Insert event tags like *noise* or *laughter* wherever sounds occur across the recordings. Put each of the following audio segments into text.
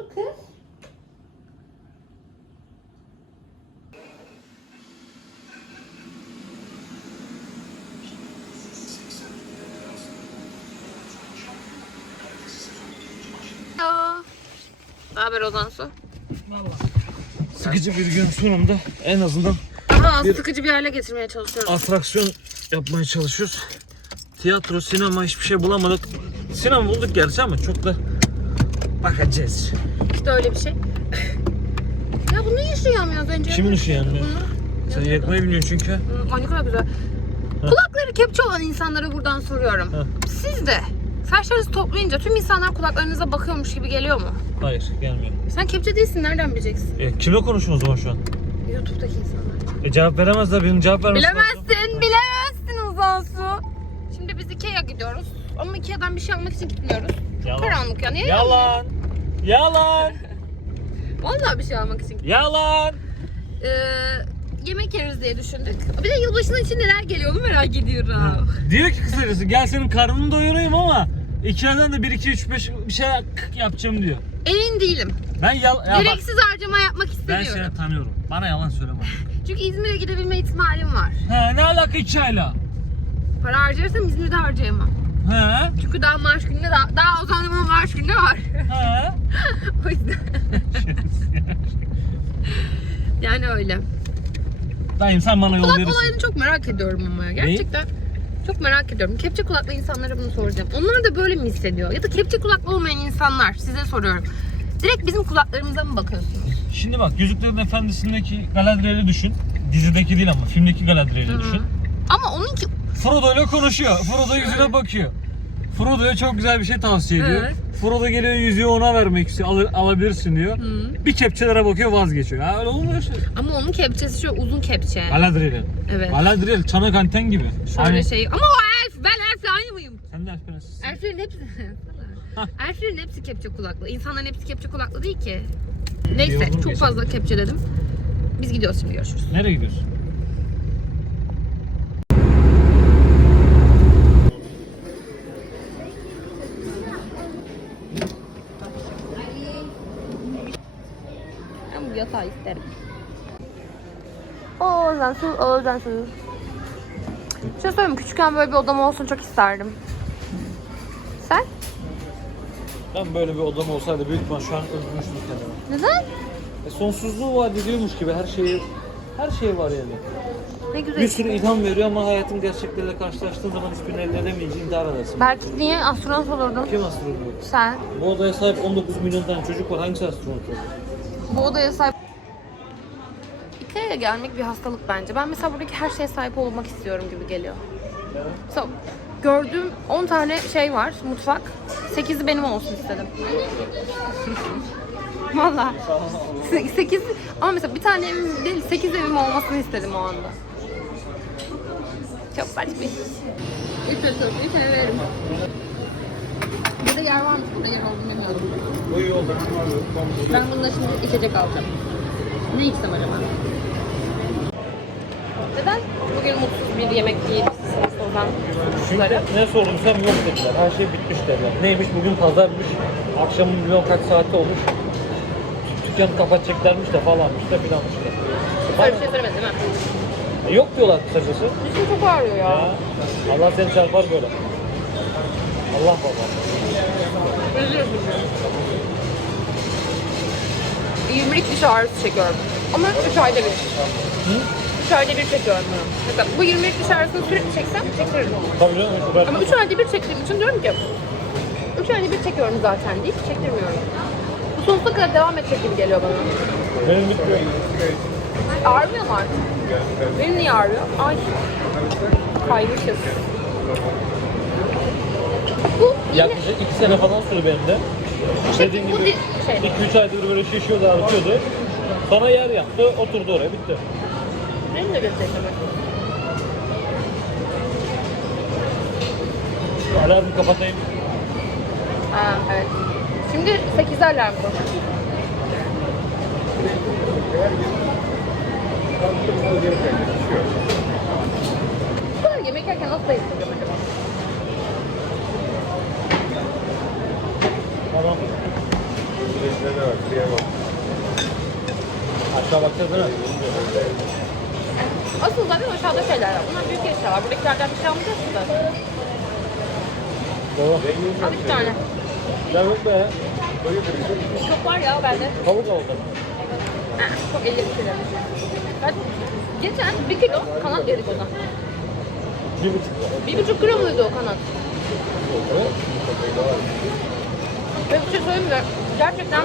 oldu kız? Ne haber Ozan Su? Sıkıcı bir gün sonunda en azından Ama Bir- sıkıcı bir hale getirmeye çalışıyoruz. atraksiyon yapmaya çalışıyoruz. Tiyatro, sinema hiçbir şey bulamadık. Sinema bulduk gerçi ama çok da bakacağız. İşte öyle bir şey. *laughs* ya bunu yaşayamıyor az önce. Kimin ışığı yandı? Bunu. Sen yakmayı biliyorsun çünkü. Hı, Ay ne kadar güzel. Kulakları kepçe olan insanlara buradan soruyorum. Heh. Siz de saçlarınızı toplayınca tüm insanlar kulaklarınıza bakıyormuş gibi geliyor mu? Hayır gelmiyor. Sen kepçe değilsin nereden bileceksin? E, kimle konuşuyorsun o zaman şu an? YouTube'daki insanlar. E, cevap veremezler benim cevap vermesi lazım. Bilemezsin, bilemezsin Ozan Su. Şimdi biz Ikea'ya gidiyoruz. Ama Ikea'dan bir şey almak için gitmiyoruz. Yalan. Karanlık ya. Niye? Yalan. Yalan. Vallahi bir şey almak için Yalan. Ee, yemek yeriz diye düşündük. Bir de yılbaşının için neler geliyor onu merak ediyorum. Diyor ki kısacası gel senin karnını doyurayım ama iki yerden de 1 2 3 5 bir şey yapacağım diyor. Emin değilim. Ben yal ya bak, Gereksiz harcama yapmak ben istemiyorum. seni tanıyorum. Bana yalan söyleme. Çünkü İzmir'e gidebilme ihtimalim var. He ne alaka iki ayla? Para harcarsam İzmir'de harcayamam. He Çünkü daha maaş gününde daha, daha Ozan'ımın maaş günü var. he. *laughs* o yüzden. *laughs* yani öyle. Dayım sen bana yol Kulak verirsin. olayını çok merak ediyorum ama ya. Gerçekten çok merak ediyorum. Kepçe kulaklı insanlara bunu soracağım. Onlar da böyle mi hissediyor? Ya da kepçe kulaklı olmayan insanlar size soruyorum. Direkt bizim kulaklarımıza mı bakıyorsunuz? Şimdi bak Yüzüklerin Efendisi'ndeki Galadriel'i düşün. Dizideki değil ama filmdeki Galadriel'i düşün. Ama onunki Frodo ile konuşuyor. Frodo yüzüne bakıyor. Frodo'ya çok güzel bir şey tavsiye ediyor. Evet. Frodo geliyor yüzüğü ona vermek istiyor. Al, alabilirsin diyor. Hı. Bir kepçelere bakıyor vazgeçiyor. Ya öyle olmuyor şey. ama onun kepçesi şu uzun kepçe. Galadriel'in. Evet. Galadriel çanak anten gibi. Şöyle Hani- şey. Ama o elf. Ben elfle aynı mıyım? Sen de Elfren'sin. Elflerin hepsi. Elflerin hepsi kepçe kulaklı. İnsanların hepsi kepçe kulaklı değil ki. Neyse çok geçelim. fazla kepçe dedim. Biz gidiyoruz şimdi görüşürüz. Nereye gidiyorsun? Yatağı isterim. Oğuzhan su, Oğuzhan su. Bir şey söyleyeyim? Küçükken böyle bir odam olsun çok isterdim. Sen? Ben böyle bir odam olsaydı büyük ihtimal şu an öldürmüştüm kendimi. Neden? E, sonsuzluğu vaat ediyormuş gibi her şeyi her şey var yani. Ne güzel. Bir sürü ilham veriyor ama hayatın gerçekleriyle karşılaştığın zaman hiçbirini elde edemeyince intihar edersin. Belki niye astronot olurdun? Kim astronot? Sen. Bu odaya sahip 19 milyon tane çocuk var. Hangisi astronot olur? Bu odaya sahip... Ikea'ya gelmek bir hastalık bence. Ben mesela buradaki her şeye sahip olmak istiyorum gibi geliyor. Mesela gördüğüm 10 tane şey var, mutfak. 8'i benim olsun istedim. *laughs* Valla. 8 ama mesela bir tane evim değil 8 evim olmasını istedim o anda. Çok saçma. İlk sözlüğü severim. Burada yer varmış, burada yer olduğunu bilmiyordum. Bu yolda. Ben bunda şimdi içecek alacağım. Ne içsem acaba? Neden bugün mutsuz bir yemek yiyebilirsiniz Ozan? Çünkü ne sorunsam yok dediler. Her şey bitmiş dediler. Neymiş bugün pazarmış. Akşamın milyon kaç saati olmuş. Dükkanı kapatacaklarmış da falanmış da filanmış da. Böyle bir şey söylemedin değil mi? E, Yok diyorlar kısacası. Dişim çok ağrıyor ya. Ya. Allah seni çarpar böyle. Allah baba. Üzülüyorsun. 20'lik diş ağrısı çekiyorum. Ama 3 ayda bir. 3 ayda bir çekiyorum bunu. Mesela bu 20'lik diş ağrısını sürekli çeksem çektiririm. Tabii canım. Ben... Ama 3 ayda bir çektiğim için diyorum ki 3 ayda bir çekiyorum zaten deyip çektirmiyorum. Bu sonsuza kadar devam edecek gibi geliyor bana. Benim bitmiyor. Ağrımıyor mu artık? Benim niye ağrıyor? Ay. Kaymışız. Bu. Yaklaşık 2 sene falan sürdü benim de. Dediğim bu gibi di- şey. 2-3 aydır böyle şişiyordu, ağrıtıyordu. Sonra yer yaptı, oturdu oraya, bitti. Benim de göstereceğim. Alarmı kapatayım. Ha evet. Şimdi 8'de alarm kur. Bu kadar yemek yerken nasıl zayıflayacağım acaba? Tamam. ne var? Kıyamam. Aşağı bakacağız değil mi? Asıl zaten aşağıda şeyler var. Bunlar büyük eşyalar. Buradakilerden bir şey ki zaten. Doğru. Al iki tane. Ya yok be. Çok var ya bende. Tavuk. Ha, çok elli bir kilo. Ben geçen bir kilo kanat yedik o zaman. Bir buçuk. Bir buçuk kilo muydu o kanat? Ve bir şey söyleyeyim mi? Gerçekten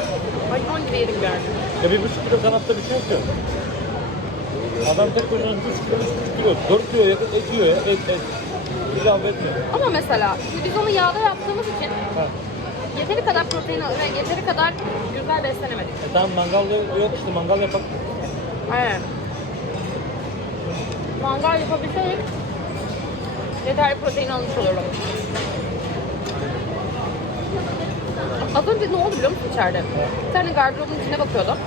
hayvan gibi yedik yani. Ya bir buçuk kilo kanatta bir şey yok ki. Adam tek başına üç kilo, üç buçuk kilo. Dört kilo yakın et yiyor ya. Et, et. Laf etmiyor. Ama mesela biz onu yağda yaptığımız için Ha. yeteri kadar protein ve yeteri kadar güzel beslenemedik. E tamam mangal yok işte mangal yapak. Aynen. Mangal yapabilseydik yeterli protein almış olurdum. Az önce ne oldu biliyor musun içeride? Bir tane gardırobun içine bakıyordum.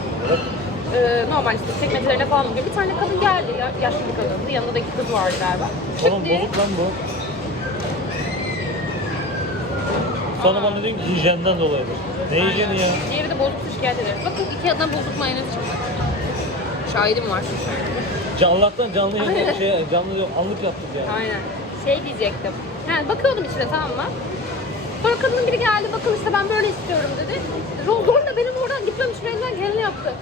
Ee, normal işte çekmecelerine falan bakıyor. Bir tane kadın geldi ya, yaşlı bir kadındı. Yanında da iki kız vardı galiba. Oğlum Çıktı. bozuk lan bu. Sonra bana diyorsun ki hijyenden dolayıdır. Ne hijyeni ya? Diğeri de bozuk şikayet ederiz. Bakın iki adan bozuk mayonez çıktı. Şahidim var. Can- Allah'tan canlı yayın şey, canlı anlık yaptık yani. Aynen. Şey diyecektim. Yani bakıyordum içine tamam mı? Sonra kadının biri geldi bakın işte ben böyle istiyorum dedi. Zorla benim oradan gitmem için elinden geleni yaptı.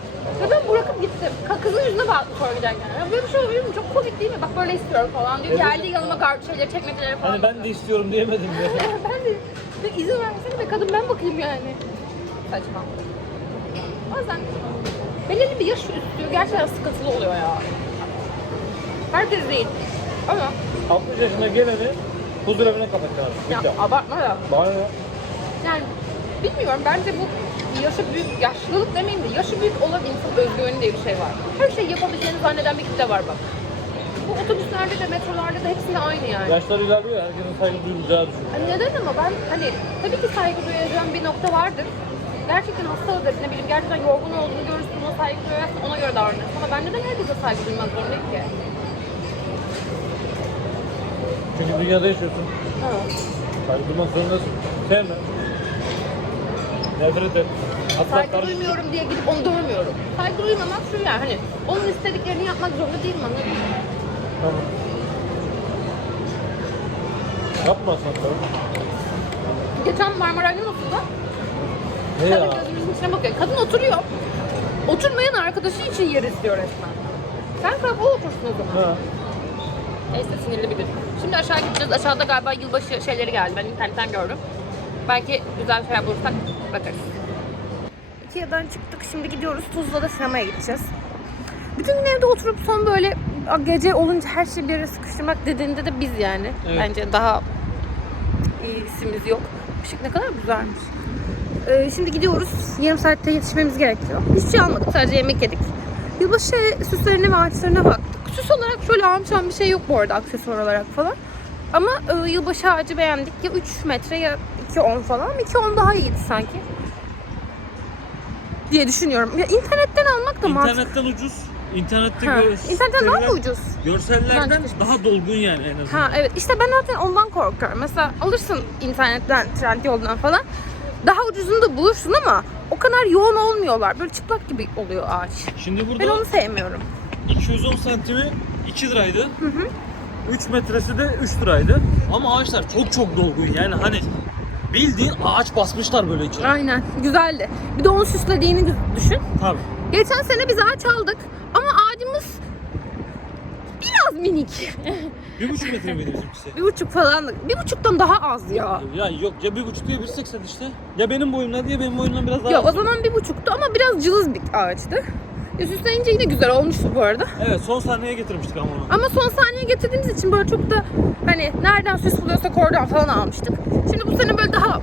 Ve ben bırakıp gittim. Kızın yüzüne baktı sonra giderken. Ya böyle bir şey olabilir mi? Çok komik değil mi? Bak böyle istiyorum falan diyor. Geldi yanıma gar şeyleri çekmeceleri falan. Hani ben de istiyorum diyemedim ya. *laughs* ben de bir izin versene be kadın ben bakayım yani. Saçma. Bazen belirli bir yaş üstü gerçekten sıkıntılı oluyor ya. Herkes değil. Ama 60 yaşına geleni huzur evine kapatacağız. ya Bitti. abartma da. Bana ne? Yani bilmiyorum bence bu yaşı büyük, yaşlılık demeyeyim de yaşı büyük olan insan özgüveni diye bir şey var. Her şeyi yapabileceğini zanneden bir kitle var bak. Bu otobüslerde de metrolarda da hepsinde aynı yani. Yaşlar ilerliyor, herkesin saygı duyulacağı düşün. Hani neden ama ben hani tabii ki saygı duyacağım bir nokta vardır. Gerçekten hastalıdır ne bileyim gerçekten yorgun olduğunu görürsün ona saygı duyarsın ona göre davranırsın ama ben neden herkese saygı duymak zorundayım ki? Çünkü dünyada yaşıyorsun. Ha. Saygı duymak zorundasın. Sevme. Nefret et. Hatta Saygı karşı... duymuyorum diye gidip onu dövmüyorum. Saygı duymamak şu yani hani onun istediklerini yapmak zorunda değilim anladın mı? Tamam. Yapmazsan tabii. Geçen Marmara Limanı'nda Ne kadın ya? gözümüzün içine bakıyor. Kadın oturuyor. Oturmayan arkadaşı için yer istiyor resmen. Sen kalk o otursun o zaman. Ha. Neyse sinirli bir gün. Şimdi aşağı gideceğiz. Aşağıda galiba yılbaşı şeyleri geldi. Ben internetten gördüm. Belki güzel bir şeyler bulursak bakarız. Ikea'dan çıktık. Şimdi gidiyoruz. Tuzla'da sinemaya gideceğiz. Bütün gün evde oturup son böyle gece olunca her şeyi bir yere sıkıştırmak dediğinde de biz yani. Evet. Bence daha iyisimiz yok. Işık ne kadar güzelmiş. Ee, şimdi gidiyoruz. Yarım saatte yetişmemiz gerekiyor. Hiçbir şey almadık. Sadece yemek yedik. Yılbaşı süslerine ve ağaçlarına baktık. Süs olarak şöyle almışan bir şey yok bu arada aksesuar olarak falan. Ama e, yılbaşı ağacı beğendik. Ya 3 metre ya 2.10 falan. 2.10 daha iyiydi sanki. Diye düşünüyorum. Ya internetten almak da mantıklı. İnternetten ucuz. İnternette Ha, gör- İnternetten daha mı ucuz? Görsellerden daha dolgun yani en azından. Ha evet işte ben zaten ondan korkuyorum. Mesela alırsın internetten, Trendyol'dan falan. Daha ucuzunu da bulursun ama o kadar yoğun olmuyorlar. Böyle çıplak gibi oluyor ağaç. Şimdi burada Ben onu sevmiyorum. 210 santimi 2 liraydı. 3 metresi de 3 liraydı. Ama ağaçlar çok çok dolgun yani hani bildiğin ağaç basmışlar böyle içine. Aynen. Güzeldi. Bir de onu süslediğini düşün. Tabii. Geçen sene biz ağaç aldık ama ağacımız biraz minik. *laughs* Bir buçuk metre miydi bizimkisi? bir buçuk falan. Bir buçuktan daha az ya. Ya yok ya bir buçuk diye bir seksen işte. Ya benim boyumla diye benim boyumdan biraz daha Ya o az. zaman bir buçuktu ama biraz cılız bir ağaçtı. Ya süsleyince yine güzel olmuştu bu arada. Evet son sahneye getirmiştik ama onu. Ama son saniye getirdiğimiz için böyle çok da hani nereden süs buluyorsak oradan falan almıştık. Şimdi bu sene böyle daha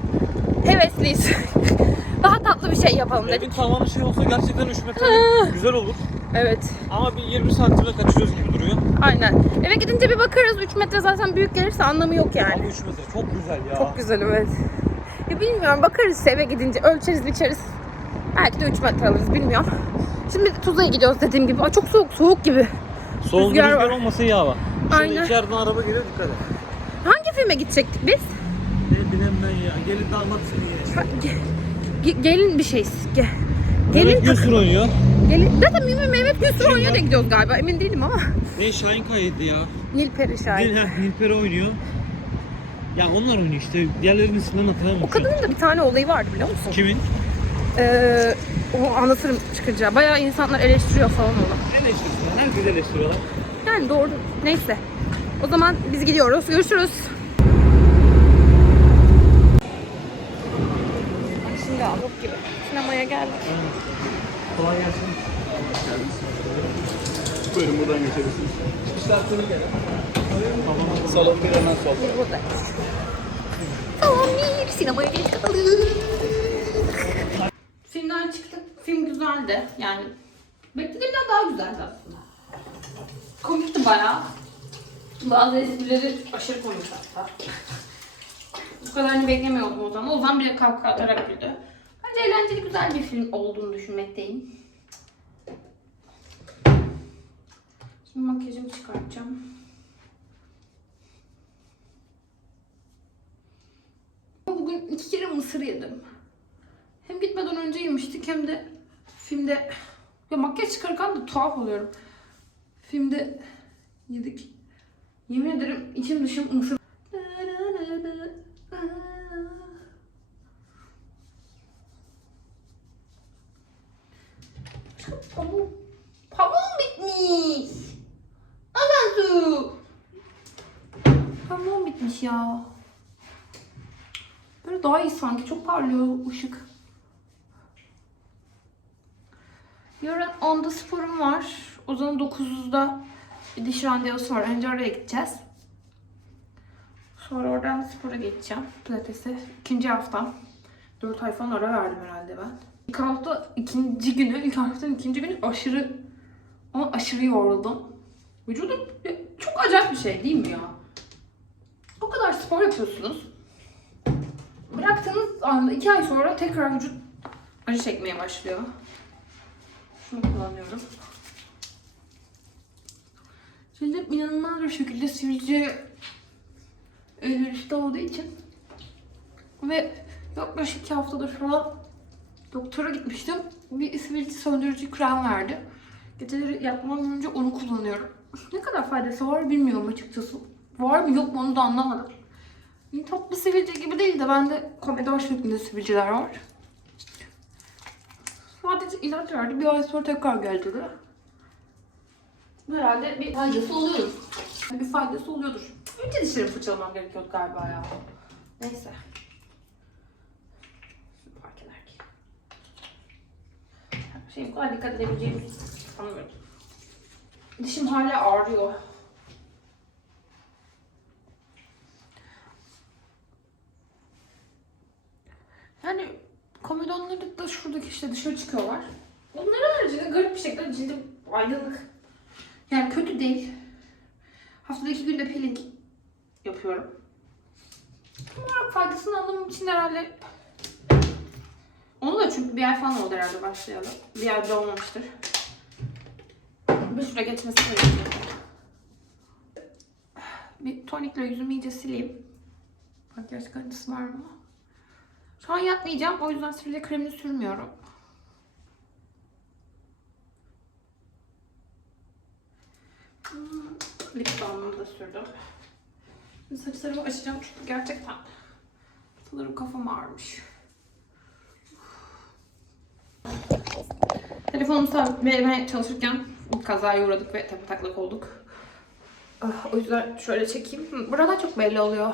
hevesliyiz. *laughs* daha tatlı bir şey yapalım dedik. Evin tavanı şey olsa gerçekten 3 metre güzel olur. Evet. Ama bir 20 santimle kaçırıyoruz gibi duruyor. Aynen. Eve gidince bir bakarız. 3 metre zaten büyük gelirse anlamı yok yani. Ama 3 metre çok güzel ya. Çok güzel evet. Ya bilmiyorum bakarız eve gidince ölçeriz biçeriz. Belki de 3 metre alırız bilmiyorum. Şimdi Tuzla'ya gidiyoruz dediğim gibi. Aa, çok soğuk soğuk gibi. Soğuk Rüzgar rüzgar, var. olmasa iyi hava. Şimdi Aynen. içeriden araba geliyor dikkat et. Hangi filme gidecektik biz? Ne bileyim ben ya. Gelin damat seni yine. Ha, ge- ge- gelin bir şey. Ge- Gelin Mehmet Gülsür oynuyor. Gelin. Zaten Mimi Mehmet Gülsür oynuyor da gidiyoruz galiba. Emin değilim ama. Ne Şahin Kaya'ydı ya. Nilperi Şahin. Nil, heh, Nilperi oynuyor. Ya onlar oynuyor işte. Diğerlerinin isimlerini hatırlamıyorum. O kadının da bir tane olayı vardı biliyor musun? Kimin? Ee, o anlatırım çıkınca. Bayağı insanlar eleştiriyor falan onu. Ne eleştiriyorlar? Herkes eleştiriyorlar. Yani doğru. Neyse. O zaman biz gidiyoruz. Görüşürüz. Ay şimdi abuk gibi. Sinemaya geldik. Kolay gelsin. Buyurun buradan geçebilirsiniz. Salon bir hemen sol. Buradaymış. Tamam bir sinemaya geç kaldık. Film güzeldi. Yani beklediğimden daha güzeldi aslında. Komikti bayağı. Bazı esprileri aşırı komik hatta. Bu kadarını beklemiyordum o zaman. O zaman bile kahkaha atarak güldü. Bence eğlenceli güzel bir film olduğunu düşünmekteyim. Şimdi makyajımı çıkartacağım. Bugün iki kere mısır yedim. Hem gitmeden önce yemiştik hem de filmde ya makyaj çıkarırken de tuhaf oluyorum. Filmde yedik. Yemin ederim içim dışım mısır. Pamuğum. Pamuğum bitmiş. Adansu. Pamuğum bitmiş ya. Böyle daha iyi sanki. Çok parlıyor ışık. Yarın 10'da sporum var. Ozan'ın 9'da bir diş randevusu var. Önce oraya gideceğiz. Sonra oradan spora geçeceğim. Pilates'e. İkinci haftam. 4 ay falan ara verdim herhalde ben. İlk hafta ikinci günü, ilk haftanın ikinci günü aşırı ama aşırı yoruldum. Vücudum çok acayip bir şey değil mi ya? O kadar spor yapıyorsunuz. Bıraktığınız anda iki ay sonra tekrar vücut acı çekmeye başlıyor. Şunu kullanıyorum. Cildim inanılmaz bir şekilde sivilce elverişli olduğu için ve yaklaşık iki haftadır falan doktora gitmiştim. Bir sivilce söndürücü krem verdi. Geceleri yatmadan önce onu kullanıyorum. Ne kadar faydası var bilmiyorum açıkçası. Var mı yok mu onu da anlamadım. Tatlı sivilce gibi değil de bende komedor şeklinde sivilceler var. Sadece ilaç verdi. Bir ay sonra tekrar geldi de. Herhalde bir faydası oluyor. Bir faydası oluyordur. Önce dişlerimi fırçalamam gerekiyordu galiba ya. Neyse. Şunu fark eder ki. Şey bu kadar dikkat edebileceğimi sanmıyorum. Dişim hala ağrıyor. Yani komedonları da şuradaki işte dışarı çıkıyorlar. Onların haricinde garip bir şekilde cildim aydınlık. Yani kötü değil. Haftada iki günde peeling yapıyorum. Tam olarak faydasını anlamam için herhalde onu da çünkü bir ay falan oldu herhalde başlayalım. Bir ay bile olmamıştır. Bir süre geçmesi gerekiyor. Bir tonikle yüzümü iyice sileyim. Makyaj kırıntısı var mı? Şu an yatmayacağım. O yüzden sivilce kremini sürmüyorum. Lip balmımı da sürdüm. Şimdi saçlarımı açacağım çünkü gerçekten sanırım kafam ağrımış. Telefonumu sabitlemeye çalışırken kazaya uğradık ve tepe taklak olduk. Ah, O yüzden şöyle çekeyim. Hı, Buradan çok belli oluyor.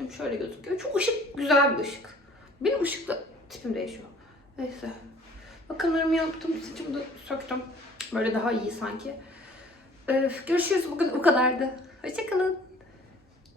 Ciddim şöyle gözüküyor. Çok ışık, güzel bir ışık. Benim ışıkla tipim değişiyor. Neyse. Bakımlarımı yaptım, saçımı da söktüm. Böyle daha iyi sanki. Öf, görüşürüz. Bugün bu kadardı. Hoşçakalın.